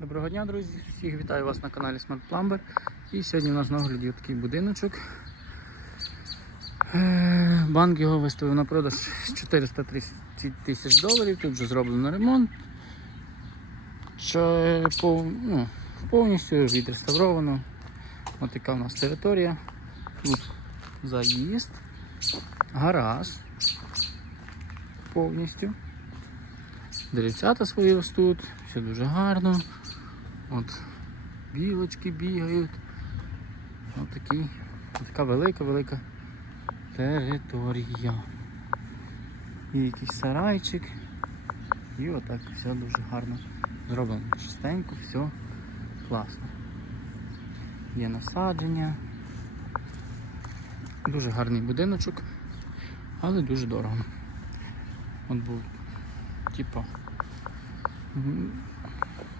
Доброго дня, друзі! Всіх вітаю вас на каналі Smart Plumber. І сьогодні у нас на огляді такий будиночок. Е, Банк його виставив на продаж 430 тисяч доларів. Тут вже зроблено ремонт. Ну, повністю відреставровано. Ось така у нас територія. Тут заїзд, гараж повністю. Деревцята свої ростуть, все дуже гарно. От білочки бігають. Ось такий, така велика-велика територія. І якийсь сарайчик. І отак все дуже гарно зроблено. Чистенько, все класно. Є насадження. Дуже гарний будиночок, але дуже дорого. От був типа м,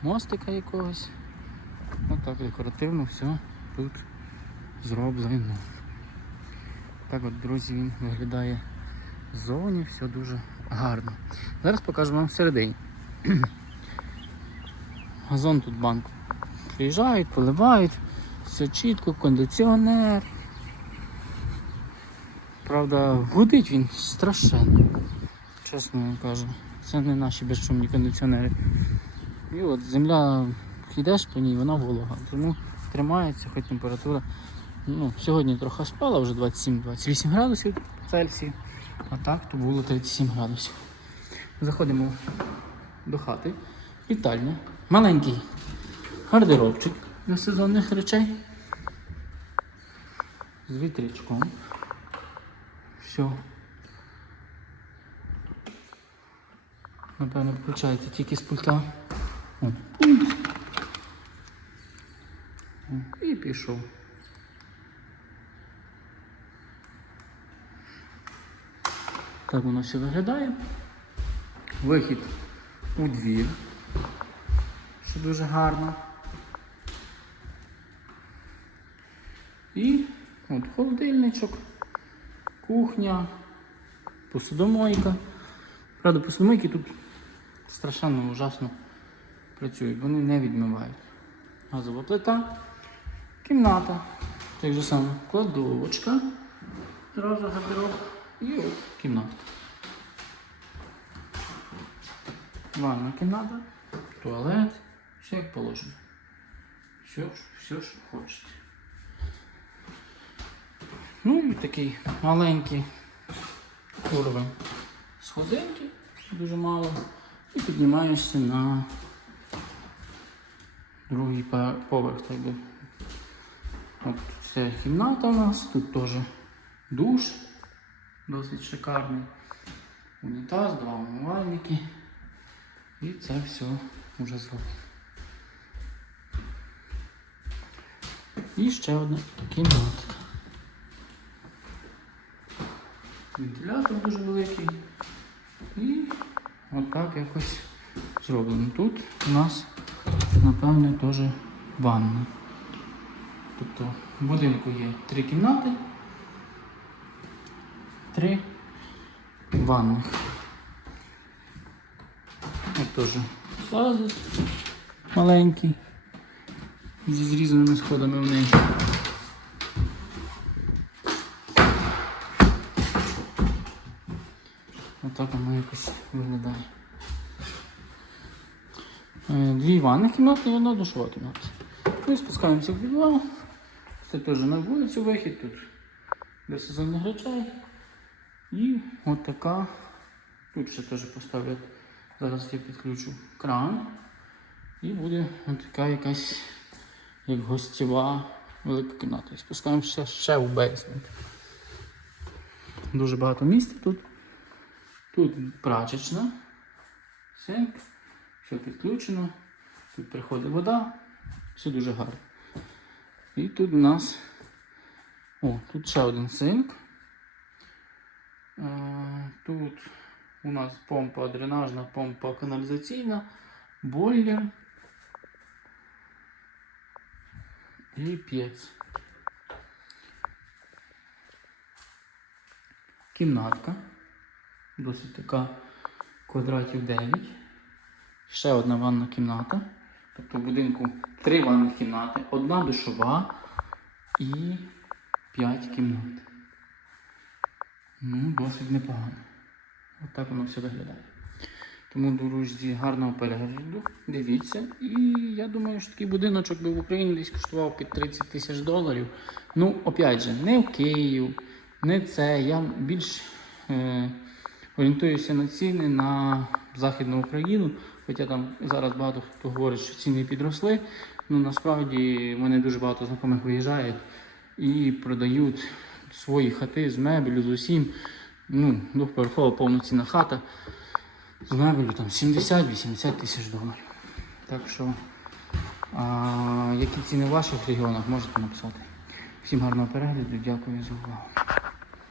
мостика якогось. Отак декоративно все тут зроблено. Так от, друзі, він виглядає ззовні, все дуже гарно. Зараз покажу вам всередині. Газон тут банк. Приїжджають, поливають, все чітко, кондиціонер. Правда, гудить він страшенно. Чесно кажу. Це не наші безшумні кондиціонери. І от земля йдеш по ній, вона волога. Тому тримається, хоч температура. Ну, сьогодні трохи спала, вже 27-28 градусів Цельсію. А так то було 37 градусів. Заходимо до хати. Вітальня. Маленький гардеробчик для сезонних речей. З вітрячком. Все. Напевно, включається тільки з пульта. О, І пішов. Так воно все виглядає. Вихід у двір, що дуже гарно. І от холодильничок, кухня, посудомойка. Правда, посудомойки тут страшенно ужасно працюють, вони не відмивають. Газова плита, кімната, так же само кладовочка, зразу гардероб і от кімната. Ванна кімната, туалет, все як положено. Все, все, що хочете. Ну і такий маленький уровень сходинки, дуже мало, і піднімаєшся на другий поверх. Так би. От це кімната у нас, тут теж душ, досить шикарний, унітаз, два умивальники. І це все вже зроблено. І ще одна кімнатка. Вентилятор дуже великий. І отак якось зроблено. Тут у нас, напевне, теж ванна. Тобто в будинку є три кімнати, три ванни. От теж клозет маленький зі зрізаними сходами вниз. Отак воно якось виглядає. Е, Дві ванні кімнати і одна душова кімната. Ну спускаємося в підвал. Це теж на вулицю вихід тут для сезонних речей. І от. Тут ще теж поставлять. Зараз я підключу кран. І буде така якась як гостєва велика кімната. І спускаємося ще в бейсмент. Дуже багато місця тут. Тут прачечна, синк, все підключено. Тут приходить вода, все дуже гарно. І тут у нас о, тут ще один синк. Е, Тут у нас помпа дренажна, помпа каналізаційна, бойлер і п'єць. Кімнатка. Досить така квадратів 9. Ще одна ванна кімната. Тобто в будинку три ванних кімнати, одна душова і п'ять кімнат. Ну, досить непогано. От так воно все виглядає. Тому, друзі, гарного перегляду. Дивіться. І я думаю, що такий будиночок би в Україні десь коштував під 30 тисяч доларів. Ну, опять же, не в Київ, не це. Я більш е, орієнтуюся на ціни на Західну Україну. Хоча там зараз багато хто говорить, що ціни підросли. Ну насправді в мене дуже багато знайомих виїжджають і продають свої хати з мебелю, з усім. Ну, двохповерхова повноцінна хата з мебелю там 70-80 тисяч доларів. Так що, а, які ціни в ваших регіонах можете написати. Всім гарного перегляду, дякую за увагу.